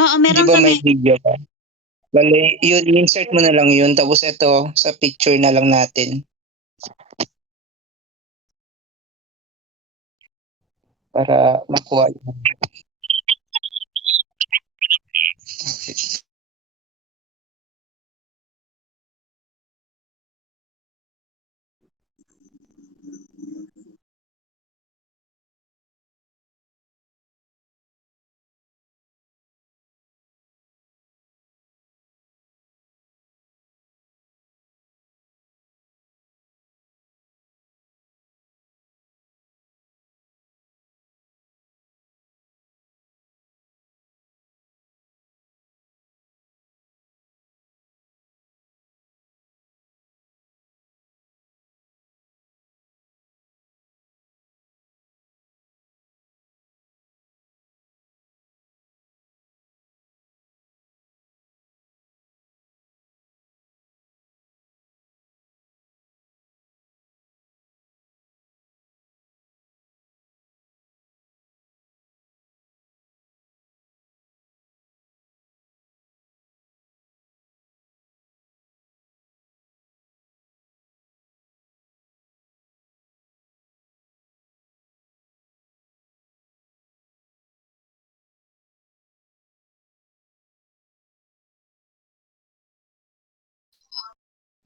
Oo, Di meron ba kami. may video ka? Bale, yun, insert mo na lang yun. Tapos ito, sa picture na lang natin. Para makuha yun. Okay.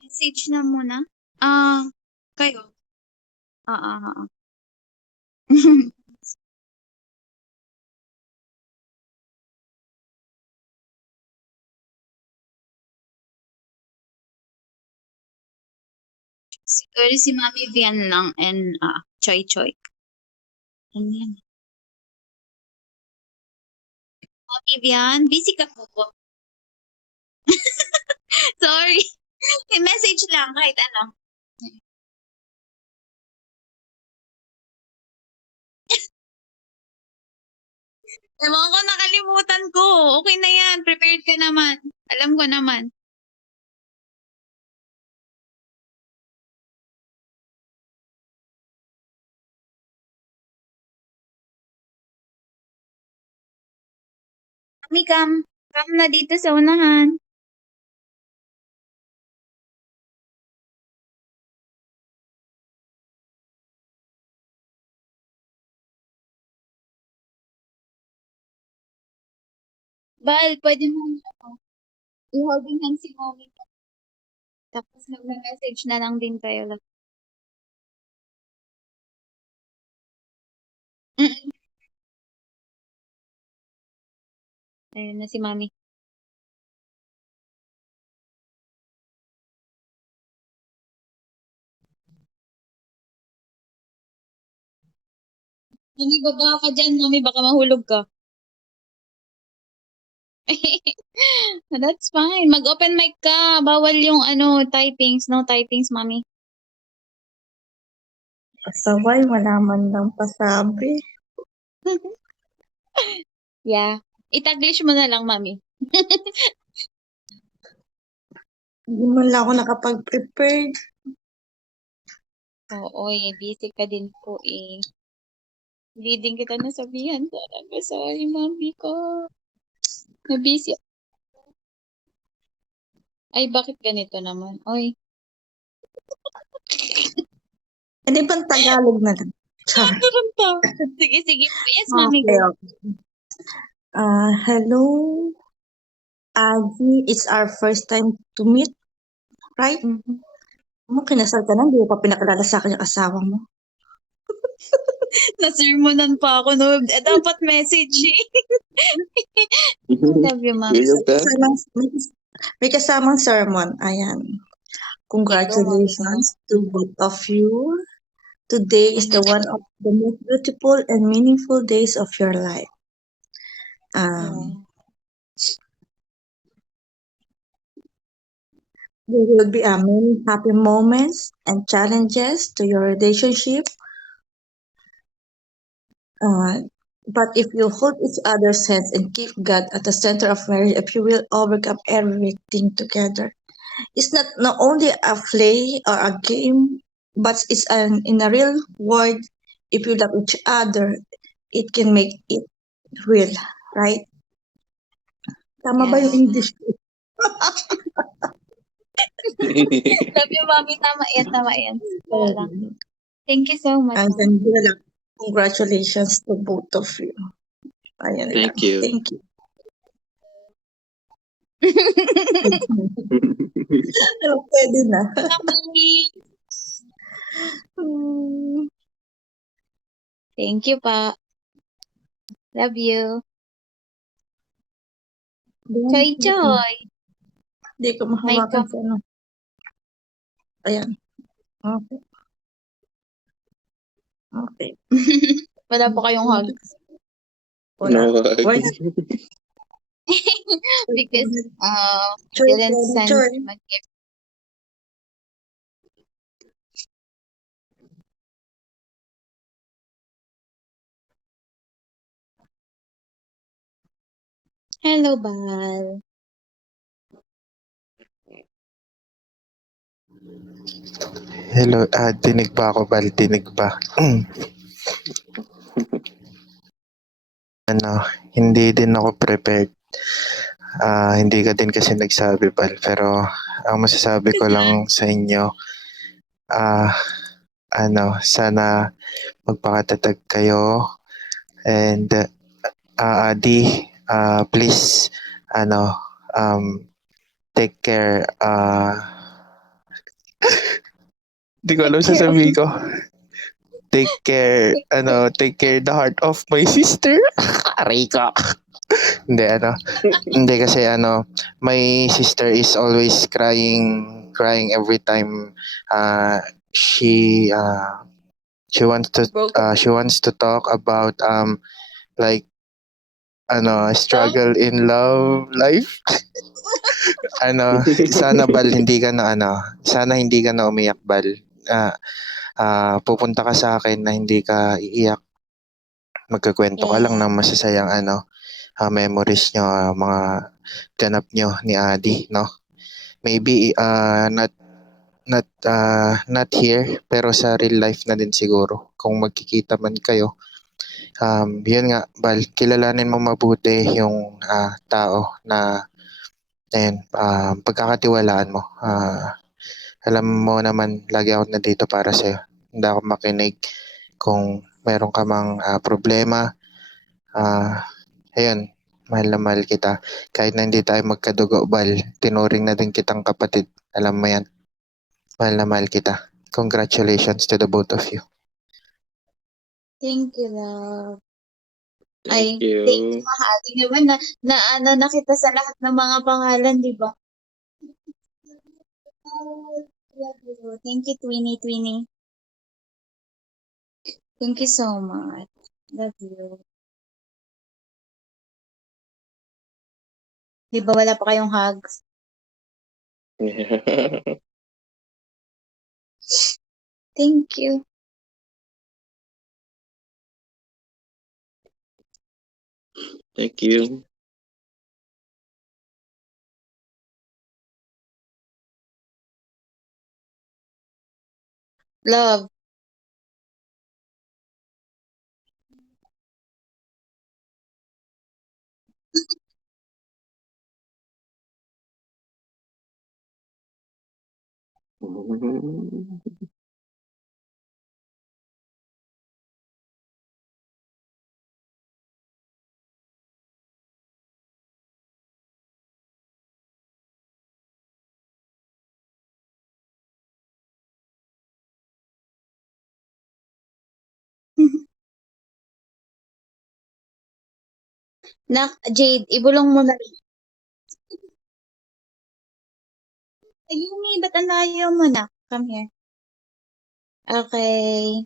Message na muna. Kayo. Oo. Siguro si Mami Vian lang and Choy Choy. Ano yan? Mami Vian, busy ka po. Sorry. May message lang kahit ano. Ewan ko, nakalimutan ko. Okay na yan. Prepared ka naman. Alam ko naman. Mami, come. Come na dito sa unahan. Bal, pwede mo i-holding hand si Mami. Tapos mag-message na lang din kayo. Mm. Ayun na si Mami. Mami, baba ka dyan, Mami. Baka mahulog ka. That's fine. Mag-open mic ka. Bawal yung typings. No typings, Mami. Pasaway, wala man lang pasabi. Yeah. I-Taglish mo na lang, Mami. Hindi man lang ako nakapag-prepare. Oo, busy ka din po eh. Hindi din kita nasabihan talaga. Sorry, Mami ko. Na-busy. Ay, bakit ganito naman? Oy. Hindi pang Tagalog na lang. Char. Sige. Yes, Mami Okay, ko. okay. Hello, Agi. It's our first time to meet, right? Mhm. Mo, kinasal ka na, hindi mo pa pinakilala sa akin yung asawa mo. Nasermonan pa ako, no? Dapat message eh. I love you, Mami. May kasamang sermon. Ayan. Congratulations to both of you. Today is the one of the most beautiful and meaningful days of your life. There will be many happy moments and challenges to your relationship. But if you hold each other's hands and keep God at the center of marriage, if you will overcome everything together. It's not only a play or a game, but it's in a real world. If you love each other, it can make it real, right? Tama ba yung Yeah. English ko? Love you, Mommy. Tama yan, tama yan. Wala lang. Thank you so much, And Mom. then, yun lang. Congratulations to both of you. Ayan lang. Thank you. Thank you. Pero pwede na. Mommy. Hmm. Thank you pa. Love you. Choy choy. Hindi ko mahawakan sa ano. Ayan. Okay. Okay. Wala pa kayong hug. Wala. No. Why? Because Choy, didn't send choy. him a gift. Hello, Bal. Hello, dinig ba ako, Bal? Dinig ba? Hindi din ako prepared. Hindi ka din kasi nagsabi, Bal. Pero ang masasabi ko lang sa inyo, sana magpakatatag kayo. And, Adi, please, take care. Di ko alam sasabihin ko. Take care the heart of my sister. Aray ko. Hindi kasi my sister is always crying every time she wants to talk about like struggle in love life. Sana Bal sana hindi ka na umiyak, Bal. Pupunta ka sa akin na hindi ka iiyak. Magkakwento ka lang ng masasayang memories nyo, mga ganap nyo ni Adi, no? Maybe not here, pero sa real life na din siguro. Kung magkikita man kayo, yun nga, Bal, kilalanin mo mabuti yung tao na pagkakatiwalaan mo. Alam mo naman, lagi ako nandito para sa'yo. Hindi ako makinig kung meron ka mang problema. Ayun, mahal na mahal kita. Kahit na hindi tayo magkadugo, Bal, tinuring na din kitang kapatid. Alam mo yan. Mahal na mahal kita. Congratulations to the both of you. Thank you, love. Thank you. Thank you, mahali naman na kita sa lahat ng mga pangalan, di ba? Thank you, Twinnie. Thank you so much. Love you. Di ba wala pa kayong hugs? Thank you. Thank you. Love. Jade, ibulong mo na. Ayumi, ba't ang layo mo na? Come here. Okay.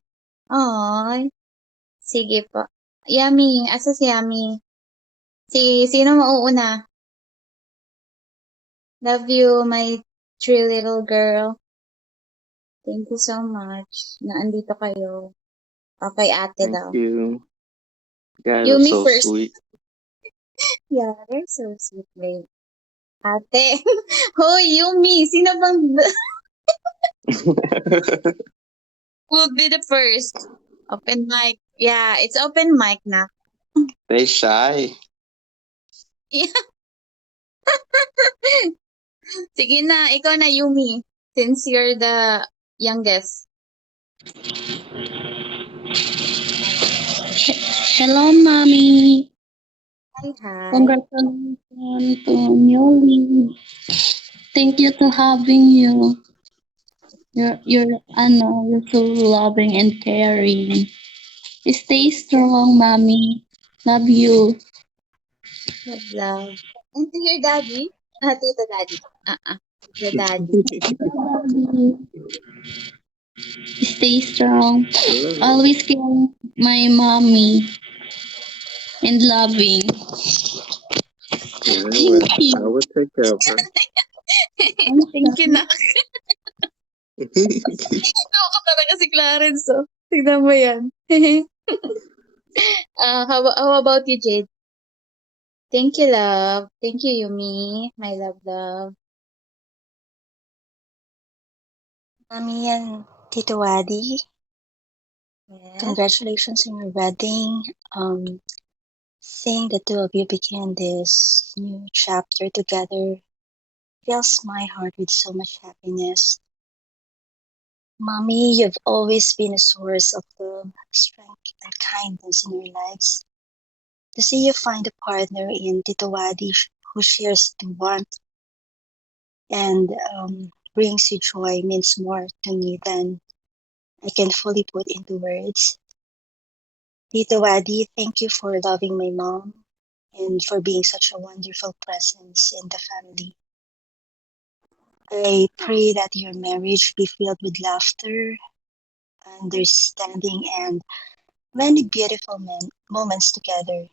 Ay. Sige po. Yummy. Asa si Yummy? Sino mauuna? Love you, my three little girl. Thank you so much na andito kayo. Okay, ate daw. Thank you. God, Yumi so first. sweet. Yeah, they're so sweet, babe. Ate. Hoy, Yumi. Sino bang will be the first? Open mic. Yeah, it's open mic na. They shy. Yeah. Sige na, ikaw na, Yumi. Since you're the youngest. Hello, mommy. Hi, hi. Congratulations to newly. Thank you to having you. You're so loving and caring. Stay strong, mommy. Love you. Love, love. And to your daddy? To the daddy. The daddy. Daddy. Stay strong. Hello. Always caring my mommy and loving. Yeah, I Thank will. I you. will take care of her. Thank you na. Ito ka talaga si Clarence, oh. Tignan mo yan. How about you, Jade? Thank you, love. Thank you, Yumi. My love, love. Mommy and Tito Wadi, Yes. congratulations on your wedding. Seeing the two of you begin this new chapter together fills my heart with so much happiness. Mommy, you've always been a source of love, strength, and kindness in our lives. To see you find a partner in Tito Wadi who shares the warmth and brings you joy means more to me than I can fully put into words. Tito Wadi, thank you for loving my mom and for being such a wonderful presence in the family. I pray that your marriage be filled with laughter, understanding, and many beautiful moments together.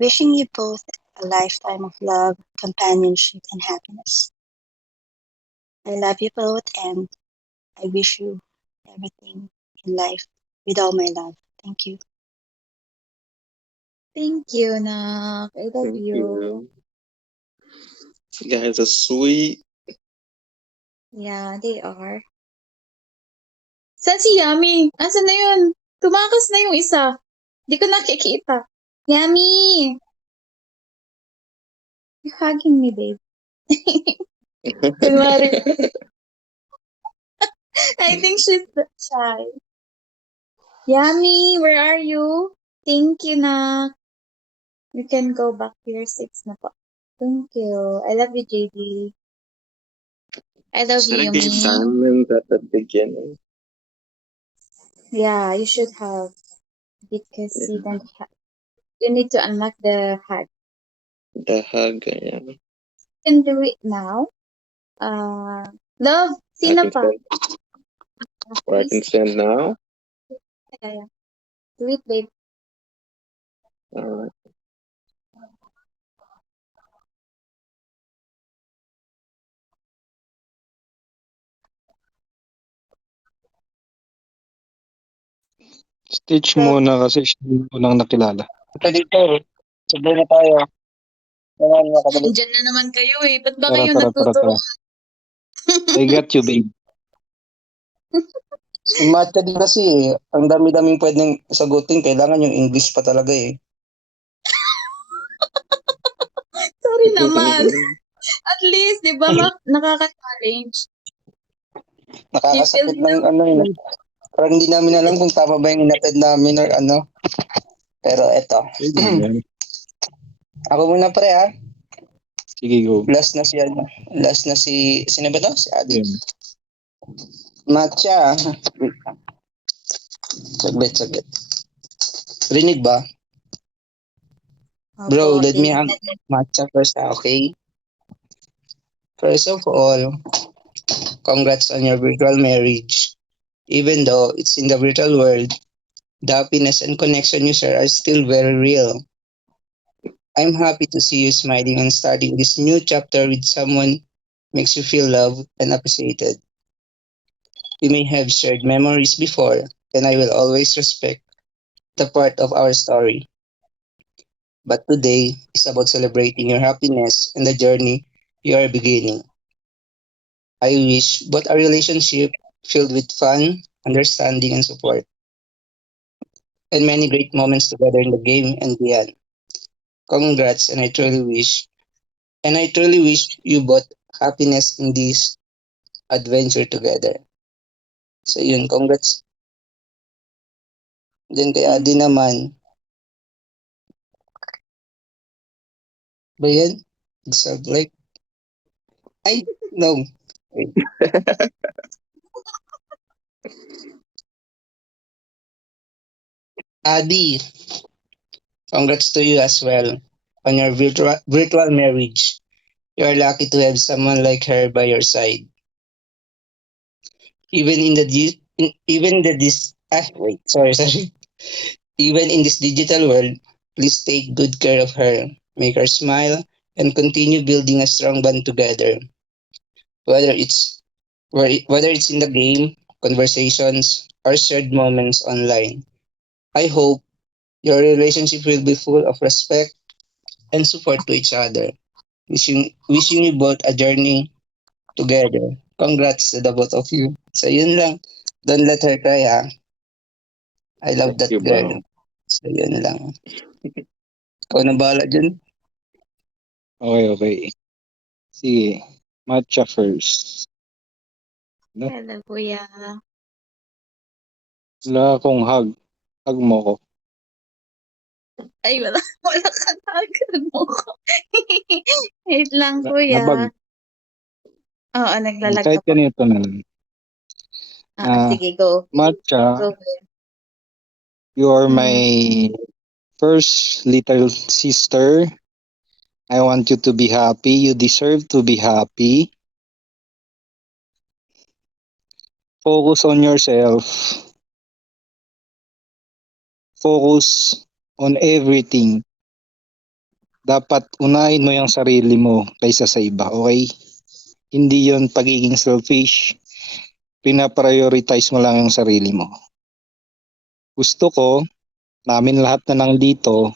Wishing you both a lifetime of love, companionship, and happiness. I love you both and I wish you everything in life with all my love. Thank you. Thank you, Nak. I love Thank you. you. You guys are sweet. Yeah, they are. Saan si Yami? Asan na yun? Tumakas na yung isa. Di ko nakikita. Yami! You're hugging me, babe. Kunwari. I think she's shy. Yami, where are you? Thank you, Nak. You can go back to your seats na po. Thank you. I love you, JD. I love Should you, I give Yumi. diamonds at the beginning? Yeah, you should have. Because Yeah. you need to unlock the hack. The hug, yeah. You can do it now. Love, I sino can pa? send, or I can Please. send now. Yeah. Do it, babe. Alright. Stitch muna kasi siya yung unang nakilala. Ito dito. Sabay na tayo. Naman mga kadali. Diyan na naman kayo eh. Ba't ba Tara, kayo tara, tara, nagtuturo? tara. I got you, babe. Si Matcha din kasi eh. Ang dami-daming pwedeng sagutin. Kailangan yung English pa talaga eh. Sorry naman. At least, di ba, nakaka-challenge. You feel Nakakasakit me ng now? ano eh. Parang hindi namin alam kung tama ba yung inatid namin or ano. Pero eto. Ako muna pre ha. Sige, go. Last na si ano. Last na si... Sino ba to? Si Adi. Yun. Matcha. Saglit. Rinig ba? Bro, Opo, let me dinig hang na din. Matcha first okay? First of all, congrats on your virtual marriage. Even though it's in the virtual world, the happiness and connection you share are still very real. I'm happy to see you smiling and starting this new chapter with someone makes you feel loved and appreciated. We may have shared memories before, and I will always respect the part of our story. But today is about celebrating your happiness and the journey you are beginning. I wish both a relationship filled with fun, understanding, and support, and many great moments together in the game and beyond. Congrats, and I truly wish And I truly wish you both happiness in this adventure together. So yun, congrats din kay Adi naman. Ba yan? Deserve like, ay, no. Wait. Adi, congrats to you as well on your virtual marriage. You are lucky to have someone like her by your side. Even in the even the this wait, sorry. Even in this digital world, please take good care of her. Make her smile and continue building a strong bond together. Whether it's whether it's in the game, conversations, or shared moments online. I hope your relationship will be full of respect and support to each other. Wishing you both a journey together. Congrats to the both of you. So yun lang. Don't let her cry ha. I love Thank that you, girl. bro. So yun lang. Ikaw na bahala dyan. Okay. Sige. Matcha first. No? Hello, kuya. Wala akong hug. Hug mo ko. Ay, wala, wala ka agad mo ko. Wait lang, Nabag. kuya. Oo, naglalag ka Kahit pa. ganito na lang. Sige, go. Matcha, Go, kuya. you are Mm. my first little sister. I want you to be happy. You deserve to be happy. Focus on yourself. Focus on everything. Dapat unahin mo yung sarili mo kaysa sa iba, okay? Hindi yon pagiging selfish. Pinaprioritize mo lang yung sarili mo. Gusto ko, namin lahat na nandito,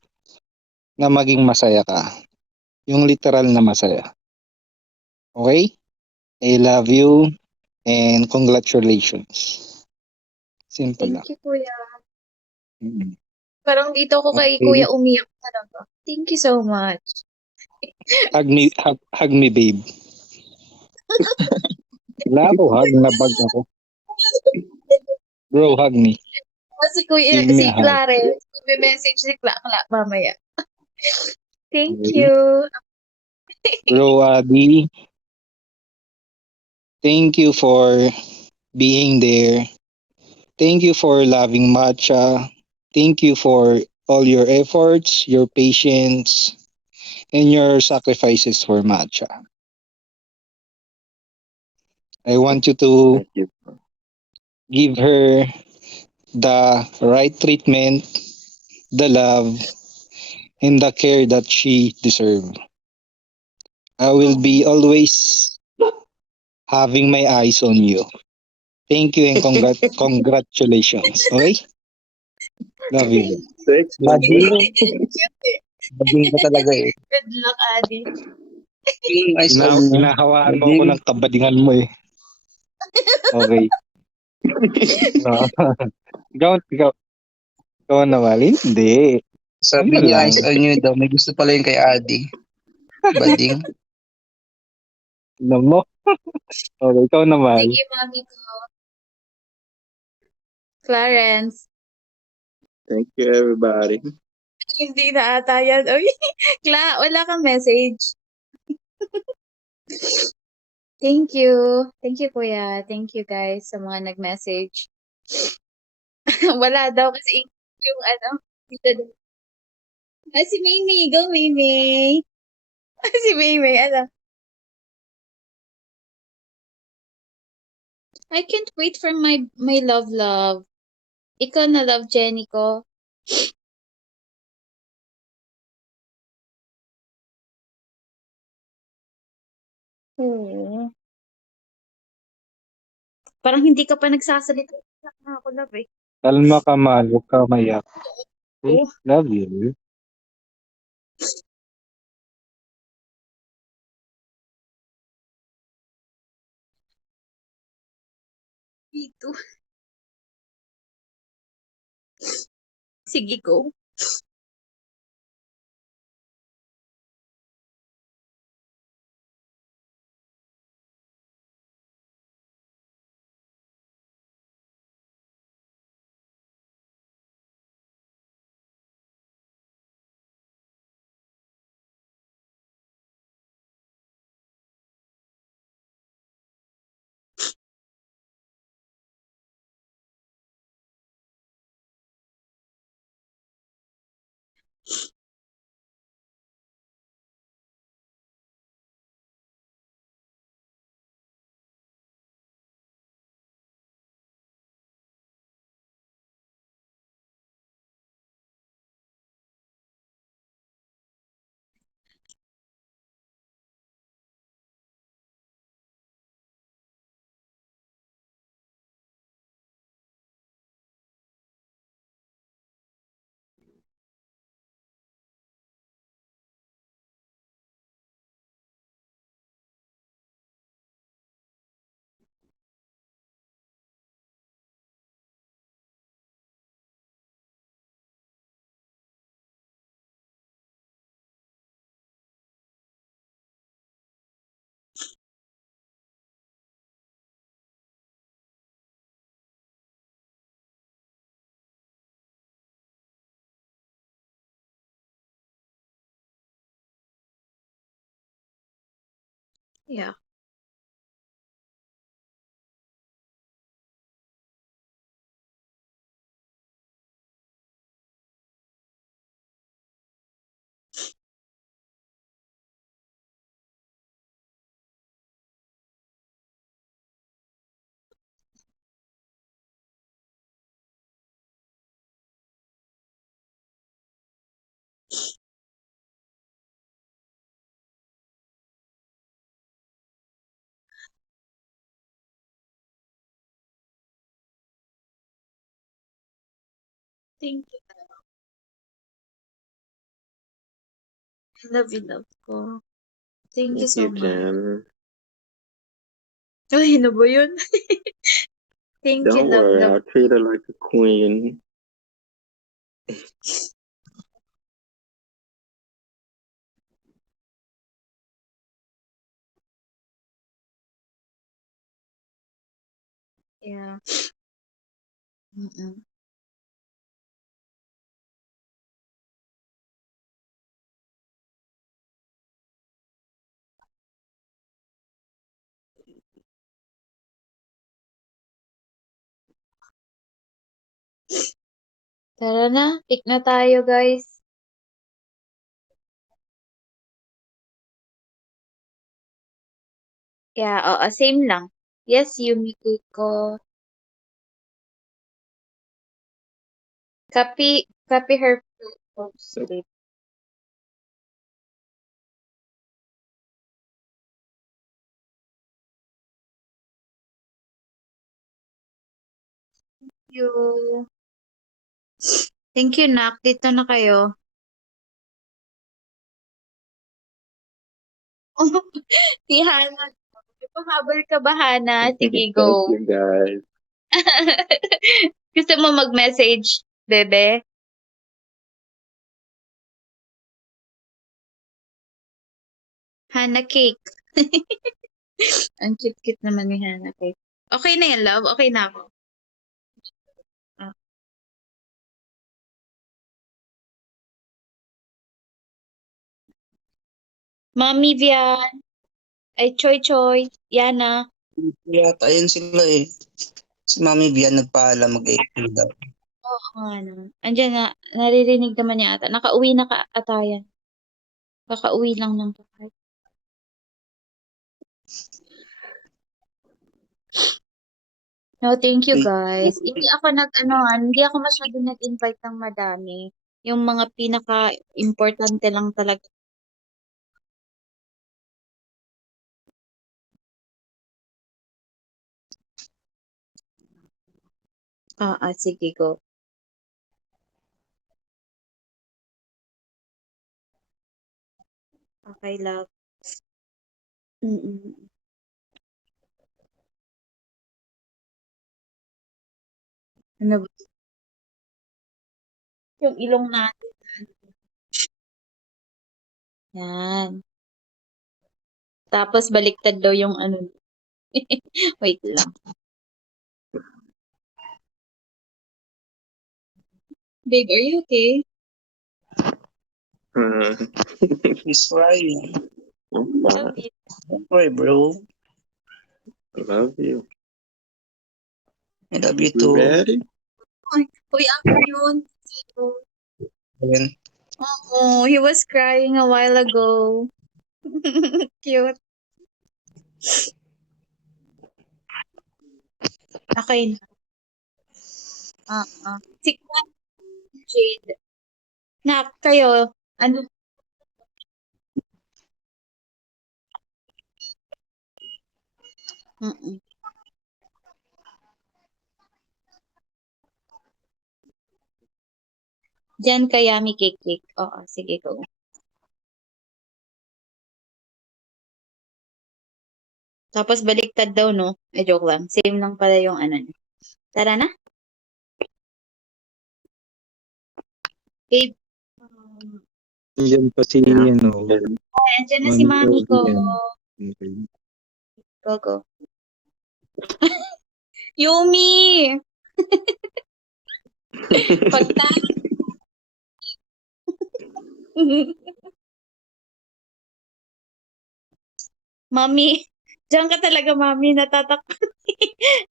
na maging masaya ka. Yung literal na masaya. Okay? I love you and congratulations. Simple lang. Thank you, kuya. Mm. Parang dito ko kay Okay. kuya umiyak talaga. Thank you so much. Hug me, babe. Wala ako, hug na bag ako. Bro, hug me. Si kuya, Give me si a hug. Clarence, message si Kla mamaya. Thank Okay. you. Bro, Adi, thank you for being there. Thank you for loving matcha. Thank you for all your efforts, your patience, and your sacrifices for matcha. I want you to Thank you, bro. give her the right treatment, the love, and the care that she deserves. I will be Oh, always having my eyes on you. Thank you and congratulations. Okay? Love you. Thanks, Bading. cute. Bading ka talaga eh. Good luck, Adi. Yung eyes on you. Hinahawaan mo ako Bading. ng kabadingan mo eh. Okay. No. ikaw, ikaw naman. Hindi. Ano Sabi niya lang. eyes on you daw. May gusto pala yung kay Adi. Bading. Alam mo? Okay, ikaw naman. Sige, mami ko. Clarence. Thank you, everybody. Hindi na ata yan. Uy, wala kang message. Thank you. Thank you, kuya. Thank you, guys, sa mga nag-message. Wala daw kasi yung ano. Dito. Si Mimi. Go, Mimi. Si Mimi, ano. I can't wait for my love. Ikaw na love, Jenny ko. Oo. Parang hindi ka pa nagsasalita. Na ako, love eh. Kalma ka, mahal. Huwag ka mayak. Okay? Oh, Love you. dito. Sige, go. Yeah. Thank you. I love ko. Thank you Thank so you, much. Jen. Ay, ano ba yun? Thank you, Don't worry, love. I'll treat her like a queen. Yeah. Mm-mm. Tara na, pick na tayo, guys. Yeah, oo, same lang. Yes, Yumiko ko. Copy her post. So, Babe. Thank you. Thank you, Nak. Dito na kayo. Si Hana. Pahabol ka ba, Hana? Sige, thank go. you, guys. Gusto mo mag-message, bebe? Hana cake. Ang cute-cute naman ni Hana cake. Okay na yan, love. Okay na ako. Ah. Mami Vian. Ay, Choy Choy. Yana. Yata yun sila eh. Si Mami Bian nagpaalam mag-18 daw. Oo nga naman. Andiyan na. Naririnig naman niya ata. Nakauwi na ka ata yan. Kakauwi lang ng bahay. No, thank you guys. Hindi ako hindi ako masyado nag-invite ng madami. Yung mga pinaka-importante lang talaga. Sige, go. Okay, love. Mm-mm. Ano ba? Yung ilong natin. Yan. Tapos baliktad daw yung ano. Wait lang. Babe, are you okay? He's crying. I'm Love fine. you. Don't worry, bro. I love you. I love you We too. ready? Uy, afternoon. Ayan. Oh, he was crying a while ago. Cute. Okay na. Si Jade. Na, kayo, ano? Mm-mm. Diyan kaya may cake. Oo, sige, go. Tapos baliktad daw, no? Joke lang. Same lang pala yung ano niya. Tara na. Babe. Nandiyan pa si, Yeah. ano, Andiyan na si Mami mami ko. Obi yan. Okay. Go. Yumi! Pagta. Mami, diyan ka talaga, Mami. Natatakot.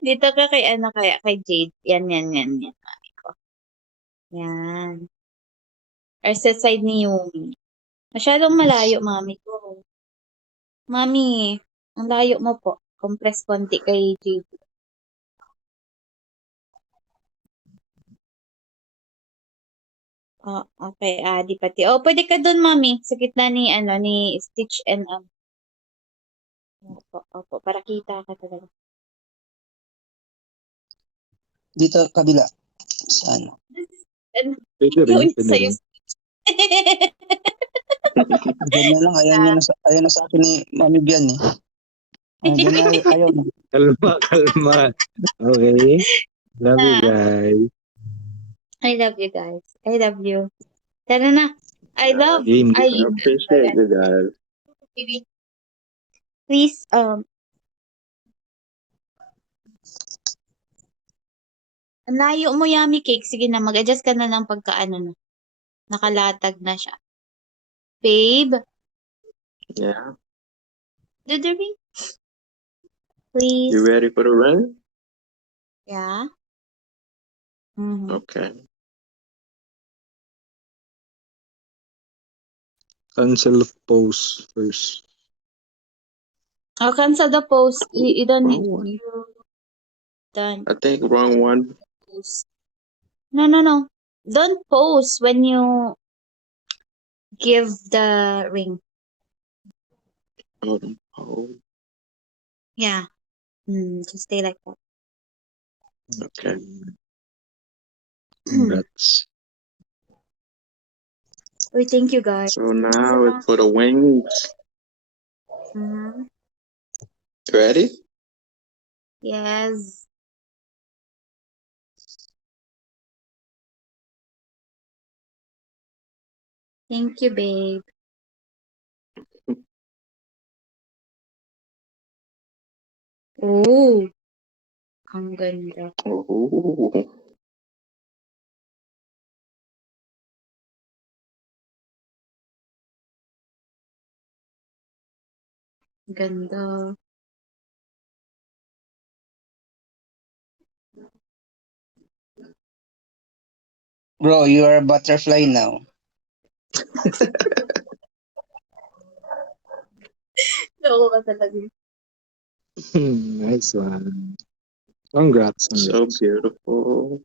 Dito ka kay ano kaya, kay Jade. Yan, Mami ko. Yan. Or sa side ni Yumi. Masyadong malayo, Mami ko. Mami, ang layo mo po. Compress konti kay Jade. Oh, okay. Di pati. Oh, pwede ka dun, Mami. Sa gitna ni, ni Stitch and, opo, para kita ka talaga. Dito, kabila. Sa ano? Pwede rin, Yun pwede sa'yo. rin. Ganyan lang. Ayaw na sa akin ni Mami Bian eh. Ganyan, ayaw na. Kalma. Okay. Love you guys. I love you guys. I love you. Tara na. I I appreciate you guys. baby. Please, ang layo mo, Yummy Cake. Sige na, mag-adjust ka na lang pagka na. Nakalatag na siya. Babe, Yeah. do the ring. Please. You ready for the run? Yeah. Mm-hmm. Okay. Cancel post first. I'll cancel the post. You don't need. Wrong one. You done. I think wrong one. Post. No. Don't post when you give the ring. Oh, Yeah. Just stay like that. okay. Congrats. We thank you guys. So now it's for the wings. Mm-hmm. Ready? Yes. Thank you, babe. Oh, ang ganda. Oh. Ganda. Bro, you are a butterfly now. Loko ka talaga. Nice one. Congrats. So beautiful.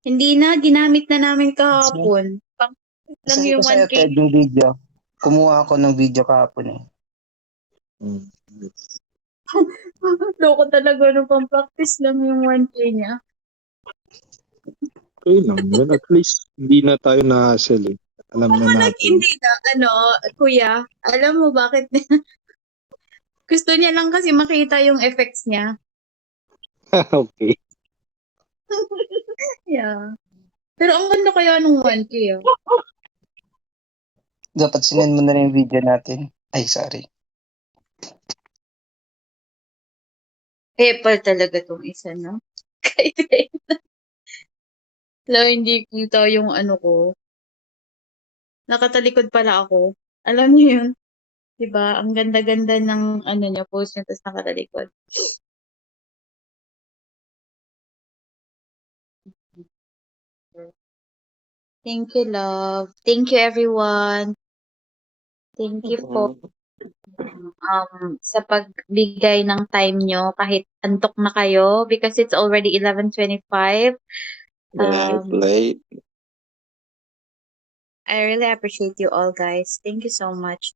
Hindi na, ginamit na namin kahapon. Pang lang Send yung ko sa'yo, 1K. Ted, yung video. Kumuha ako ng video kahapon eh. Loko talaga no, pang practice lang yung 1K niya. Okay lang yun. At least hindi na tayo na-hassle eh. Alam na natin. Hindi na, kuya, alam mo bakit? Gusto niya lang kasi makita yung effects niya. Okay. Yeah. Pero ang ganda kaya nung 1K, ah. Dapat sinend mo na rin yung video natin. Ay, sorry. Apple talaga tong isa, no? Alam, hindi kita yung ko. Nakatalikod pala ako. Alam niyo yun? Diba? Ang ganda-ganda ng niya, post niya, tapos nakatalikod. Thank you, love. Thank you, everyone. Thank you po sa pagbigay ng time nyo kahit antok na kayo because it's already 11:25. Yeah, it's late. I really appreciate you all, guys. Thank you so much.